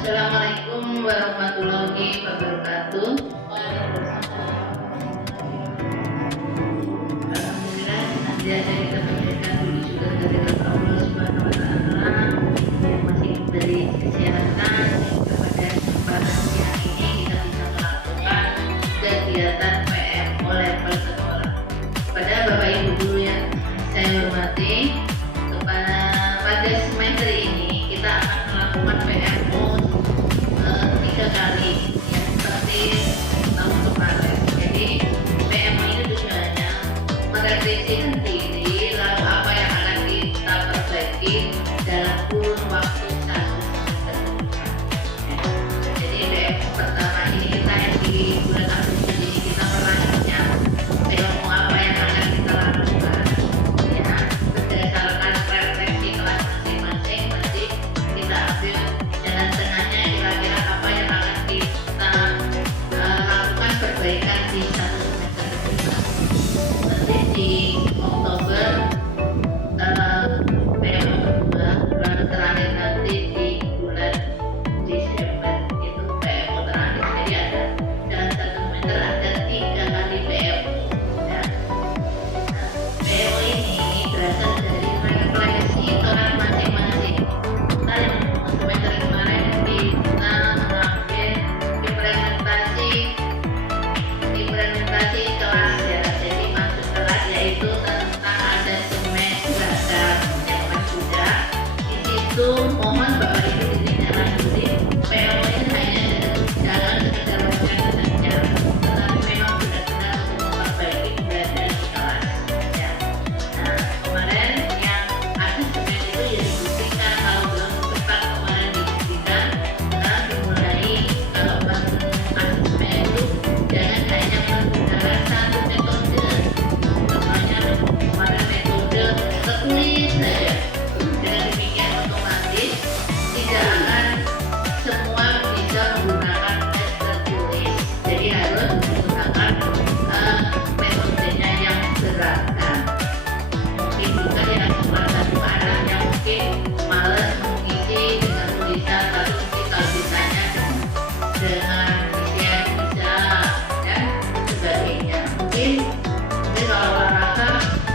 Assalamualaikum warahmatullahi wabarakatuh. Alhamdulillah, senantiasa kita panjatkan puji syukur kehadirat Allah Subhanahu wa Ta'ala yang masih diberi kesehatan kepada kesempatan siang ini kita bisa melakukan kegiatan PMO level sekolah. Pada Bapak Ibu guru yang saya hormati, pada semester ini kita akan melakukan PMO 3 kali ya, seperti tahun kemarin. Jadi PMO itu tujuannya merefleksikan diri, lalu apa yang akan kita perbaiki dalam kurun waktu 1 semester. Jadi PMO pertama ini kita yang di bulan Agustus ini kita merancang PMO apa yang akan kita lakukan ya, berdasarkan refleksi kelas masing-masing. Nanti kita ambil jalan tengahnya, kira-kira apa yang akan kita lakukan perbaikan di 1 semester. Nanti di Oktober PMO kedua, lalu terakhir nanti di bulan Desember itu PMO terakhir. Jadi ada dalam 1 semester ada 3 kali PMO ya. Nah, PMO ini berasal dari refleksi kelas masing-masing. Kita yang semester kemarin kita mengambil implementasi kelas ya. Jadi masuk kelas yaitu tentang asesmen seragam yang kan sudah di situ. Mohon Bapak Ibu ditindaklanjuti. PMO ini hanya jangan sekedar wacana saja, tetapi memang benar-benar untuk memperbaiki pembelajaran di kelas ya. Nah, kemarin yang asesmen itu ya dibuktikan, kalau belum cepat kemarin dibuktikan. Sekarang dimulai, kalau asesmen itu jangan hanya menggunakan satu metode, namanya kemarin metode tertulis saja. Dengan demikian otomatis tidak akan semua bisa menggunakan tes tertulis, jadi harus menggunakan metodenya yang beragam. Mungkin juga yang kelas 1 anak yang mungkin malas mengisi dengan tulisan, lalu mungkin kalau ditanya dengan isian bisa dan sebagainya. Mungkin kalau olahraga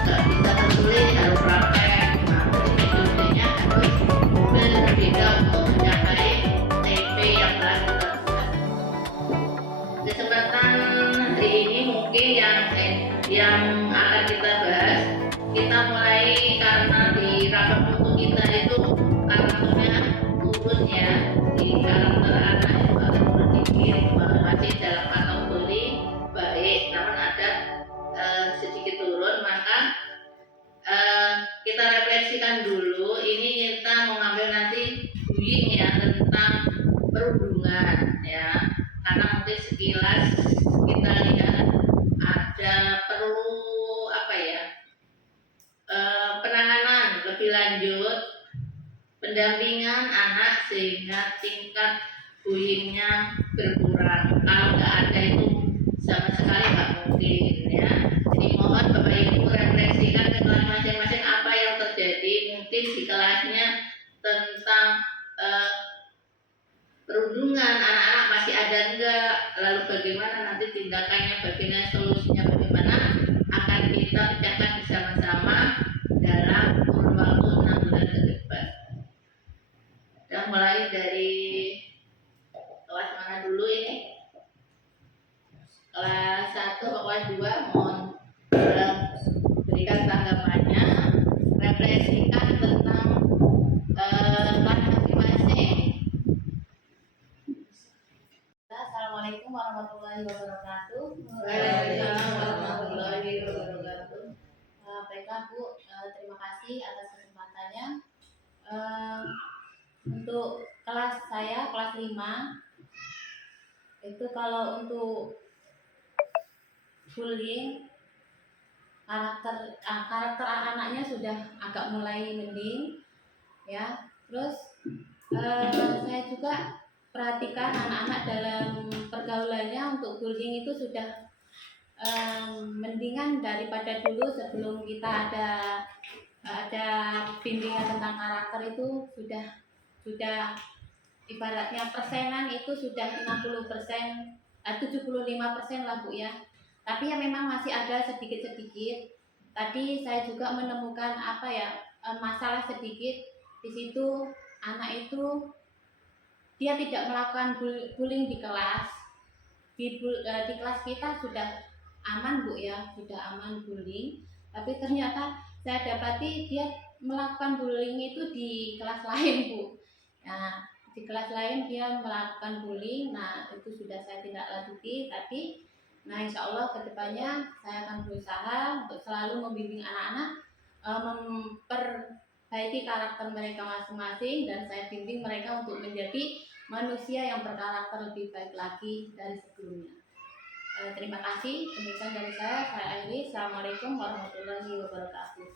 nggak bisa tertulis, harus praktek. Nah, metodenya harus berbeda untuk mencapai TP yang telah kita buat. Kesempatan hari ini mungkin yang akan kita bahas, kita mulai karena di rapat buku kita itu karakternya turun ya, di karakter anak itu akan berpikir masih dalam kategori baik, namun ada sedikit turun. Maka kita refleksikan dulu. Ini kita mau ngambil nanti bullying ya, tentang perundungan ya, karena mungkin sekilas kita lihat ada perlu apa ya, penanganan lebih lanjut, pendampingan anak sehingga tingkat bullyingnya berkurang. Kalau nggak ada itu sama sekali nggak mungkin ya. Jadi mohon Bapak Ibu refleksikan ke kelas masing-masing apa yang terjadi mungkin di kelasnya tentang perundungan anak-anak masih ada enggak, lalu bagaimana nanti tindakannya, bagaimana solusinya, bagaimana akan kita pecahkan bersama-sama dalam kurun waktu 6 bulan ke depan. Dan mulai dari kelas mana dulu ini? Kelas 1 atau kelas 2? Mohon berikan tanggapannya, refleksikan tentang kelas masing-masing. Assalamualaikum warahmatullahi wabarakatuh. Waalaikumsalam warahmatullahi wabarakatuh. Baiklah Bu, terima kasih atas kesempatannya. Untuk kelas saya, kelas 5, itu kalau untuk bullying, karakter anak-anaknya sudah agak mulai mending ya. Terus saya juga perhatikan anak-anak dalam pergaulannya untuk bullying itu sudah mendingan daripada dulu sebelum kita ada bimbingan tentang karakter. Itu sudah ibaratnya persenan itu sudah 60%, 75% lah Bu ya. Tapi ya memang masih ada sedikit-sedikit. Tadi saya juga menemukan masalah sedikit di situ. Anak itu dia tidak melakukan bullying di kelas. Di kelas kita sudah aman Bu ya, sudah aman bullying. Tapi ternyata saya dapati dia melakukan bullying itu di kelas lain Bu. Nah, di kelas lain dia melakukan bullying. Nah, itu sudah saya tidak lanjuti tadi. Nah, insya Allah kedepannya saya akan berusaha untuk selalu membimbing anak-anak memperbaiki karakter mereka masing-masing, dan saya bimbing mereka untuk menjadi manusia yang berkarakter lebih baik lagi dari sebelumnya. Terima kasih. Demikian dari saya akhiri. Assalamualaikum warahmatullahi wabarakatuh.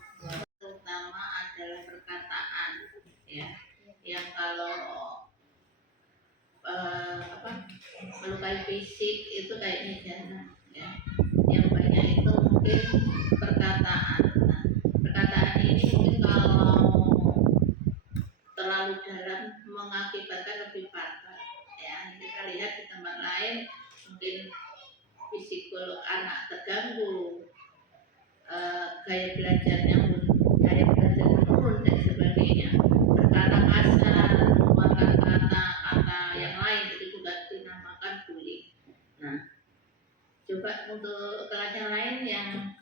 Terutama adalah perkataan ya, yang kalau melukai fisik itu kayaknya jangan ya. Yang banyak itu mungkin perkataan. Nah, perkataan ini mungkin kalau terlalu dalam mengakibatkan lebih fatal ya. Kita lihat di tempat lain mungkin psikolog anak terganggu, gaya belajarnya menurun dan sebagainya, berkata kasar, memakai kata-kata yang lain, itu juga dinamakan bullying. Nah, coba untuk kelas yang lain yang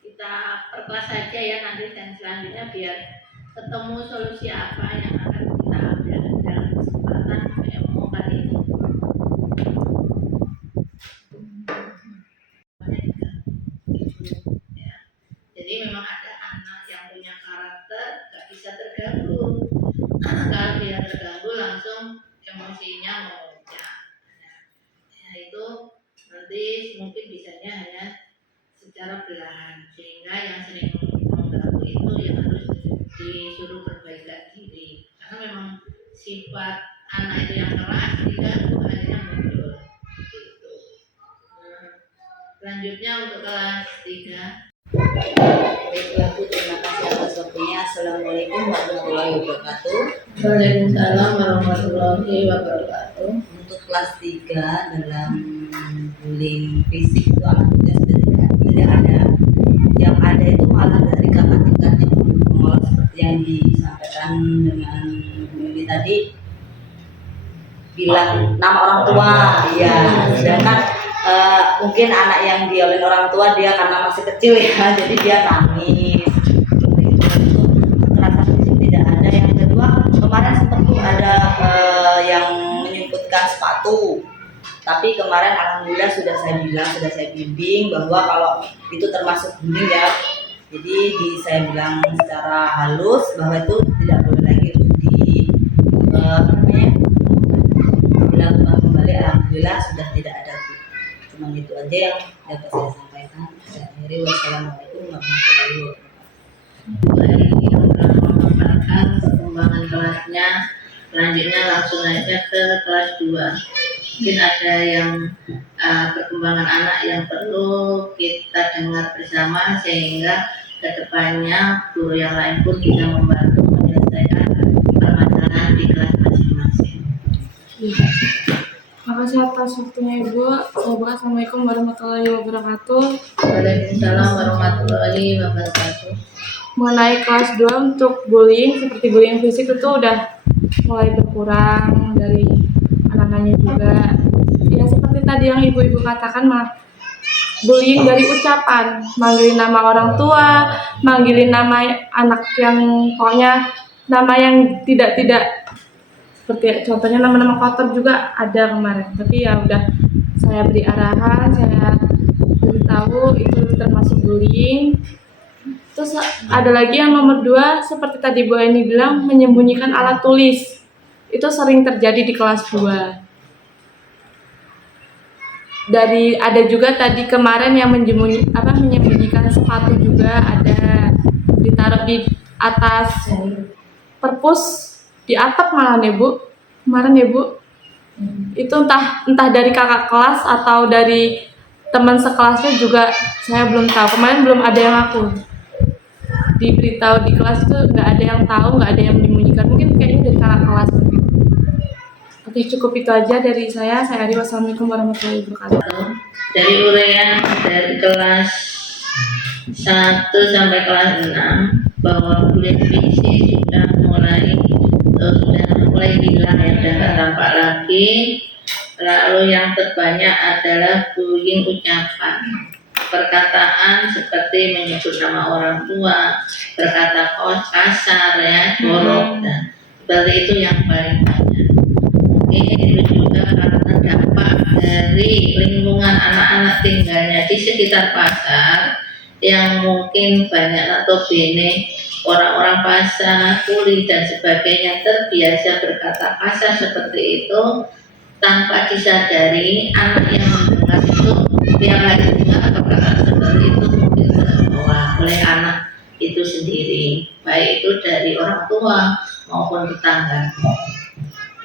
kita perkelas saja ya nanti, dan selanjutnya biar ketemu solusi apa yang akan kita ambil dalam kesempatan MO kali ini. Jadi memang ada anak yang punya karakter gak bisa terganggu. Kalau dia terganggu langsung emosinya memuncak. Ya itu nanti mungkin bisanya hanya secara belahan, sehingga yang sering mengganggu itu yang harus disuruh perbaikan diri. Karena memang sifat anak itu yang keras diganggu akhirnya muncul. Gitu. Selanjutnya untuk kelas 3. Baiklah Bu, terima kasih atas waktunya. Assalamualaikum warahmatullahi wabarakatuh. Waalaikumsalam warahmatullahi wabarakatuh. Untuk kelas 3 dalam bullying fisik itu alhamdulillah sudah tidak ada. Yang ada itu malah dari kakak tingkatnya mengolah seperti yang disampaikan dengan Bu Yuli tadi, bilang nama orang tua ya, sedangkan mungkin anak yang dioleh orang tua dia karena masih kecil ya, jadi dia nangis seperti itu. Kekerasan fisik tidak ada. Yang kedua, kemarin sempat tuh ada yang menyebutkan sepatu, tapi kemarin alhamdulillah sudah saya bimbing bahwa kalau itu termasuk bullying ya. Jadi saya bilang secara halus bahwa itu tidak boleh lagi untuk dilakukan kembali. Alhamdulillah sudah tidak ada. Cuma itu aja yang dapat saya sampaikan. Saya akhiri. Wassalamualaikum warahmatullahi wabarakatuh. Hari ini sudah memaparkan perkembangan kelasnya. Selanjutnya langsung aja ke kelas 2. Mungkin ada yang perkembangan anak yang perlu kita dengar bersama, sehingga kedepannya guru yang lain pun bisa membantu menyelesaikan permasalahan di kelas masing-masing. Terima kasih atas waktunya Ibu. Assalamualaikum warahmatullahi wabarakatuh. Waalaikumsalam warahmatullahi wabarakatuh. Mengenai kelas 2 untuk bullying, seperti bullying fisik itu udah mulai berkurang dari anak-anaknya juga. Ya seperti tadi yang ibu-ibu katakan mah, bullying dari ucapan, manggilin nama orang tua, manggilin nama anak yang pokoknya nama yang tidak seperti contohnya nama-nama kotor juga ada kemarin. Tapi ya udah saya beri arahan, saya beritahu itu termasuk bullying. Terus ada lagi yang nomor 2, seperti tadi Bu Eni bilang, menyembunyikan alat tulis. Itu sering terjadi di kelas 2. Ada juga tadi kemarin yang menyembunyikan sepatu juga ada, ditaruh di atas perpus, di atap malah ya Bu, kemarin ya Bu. Itu entah dari kakak kelas atau dari teman sekelasnya juga saya belum tahu. Kemarin belum ada yang aku diberitahu di kelas itu, nggak ada yang tahu, nggak ada yang menyembunyikan. Mungkin kayaknya dari kakak kelas begitu. Oke, cukup itu aja dari saya. Saya Ari, wassalamualaikum warahmatullahi wabarakatuh. Dari uraian dari kelas 1 sampai kelas 6 bahwa kulit fiksi sudah mulai hilang ya, dan tak tampak lagi. Lalu yang terbanyak adalah bullying ucapan, perkataan seperti menyebut nama orang tua, berkata kasar ya, jorok, dan seperti itu yang paling banyak. Mungkin itu juga karena dampak dari lingkungan anak-anak tinggalnya di sekitar pasar, yang mungkin banyak notabene orang-orang pasar, kuli dan sebagainya terbiasa berkata kasar seperti itu. Tanpa disadari, anak yang mendengar itu tiap hari dengar perkataan seperti itu mungkin terbawa oleh anak itu sendiri, baik itu dari orang tua maupun tetangga.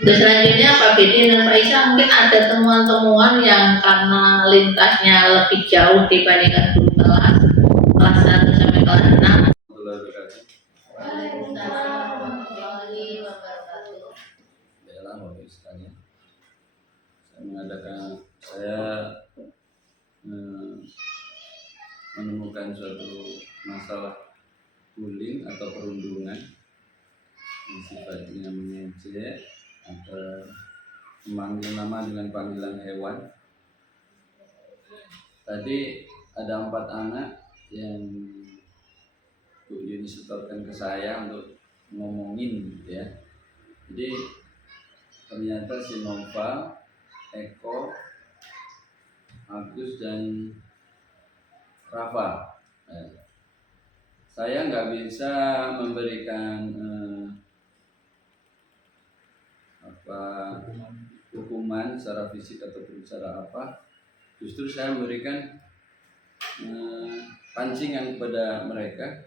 Terus selanjutnya Pak Bedi dan Pak Isa mungkin ada temuan-temuan yang karena lintasnya lebih jauh dibandingkan guru kelas 1 sampai kelas 6. Waalaikumsalam warahmatullahi wabarakatuh. Baiklah Bapak sekalian, saya menemukan suatu masalah bullying atau perundungan yang sifatnya mengejek atau memanggil nama dengan panggilan hewan. Tadi ada 4 anak yang Bu Yuni setorkan ke saya untuk ngomongin gitu ya. Jadi ternyata si Nova, Eko, Agus dan Rafa. Saya nggak bisa memberikan hukuman secara fisik ataupun secara apa. Justru saya memberikan pancingan kepada mereka,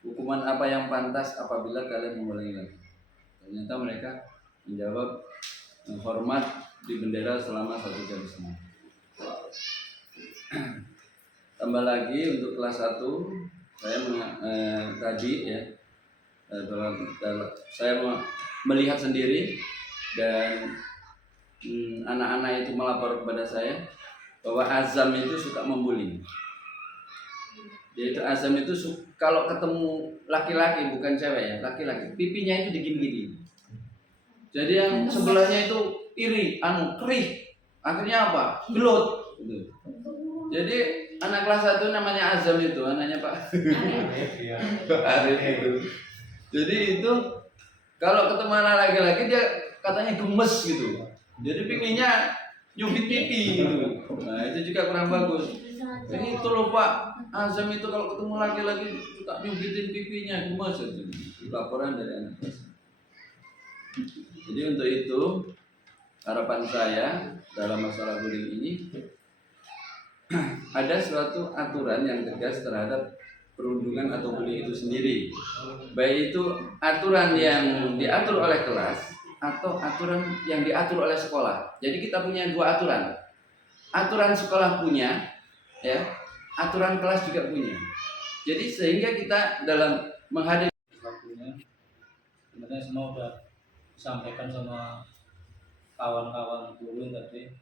hukuman apa yang pantas apabila kalian mengulangi lagi. Ternyata mereka menjawab hormat di bendera selama 1 jam setengah. Tambah lagi untuk kelas 1, saya tadi ya, saya melihat sendiri dan anak-anak itu melapor kepada saya bahwa Azam itu suka membuli. Yaitu Azam itu kalau ketemu laki-laki, bukan cewek ya, laki-laki, pipinya itu digini-gini. Jadi yang sebelahnya itu iri, kerih. Akhirnya apa? Gelut. Gitu. Jadi anak kelas 1 namanya Azam itu, anaknya Pak Arif itu. Jadi itu kalau ketemu anak laki-laki dia katanya gemes gitu. Jadi pipinya nyubit pipi gitu. Nah itu juga kurang bagus. Jadi itu loh Pak, Azam itu kalau ketemu laki-laki suka nyubitin pipinya, gemes itu. Laporan dari anak kelas. Jadi untuk itu harapan saya dalam masalah bullying ini ada suatu aturan yang tegas terhadap perundungan atau bullying itu sendiri. Baik itu aturan yang diatur oleh kelas atau aturan yang diatur oleh sekolah. Jadi kita punya 2 aturan. Aturan sekolah punya, ya, aturan kelas juga punya. Jadi sehingga kita dalam menghadapi sebenarnya semua udah disampaikan sama kawan-kawan guru tadi.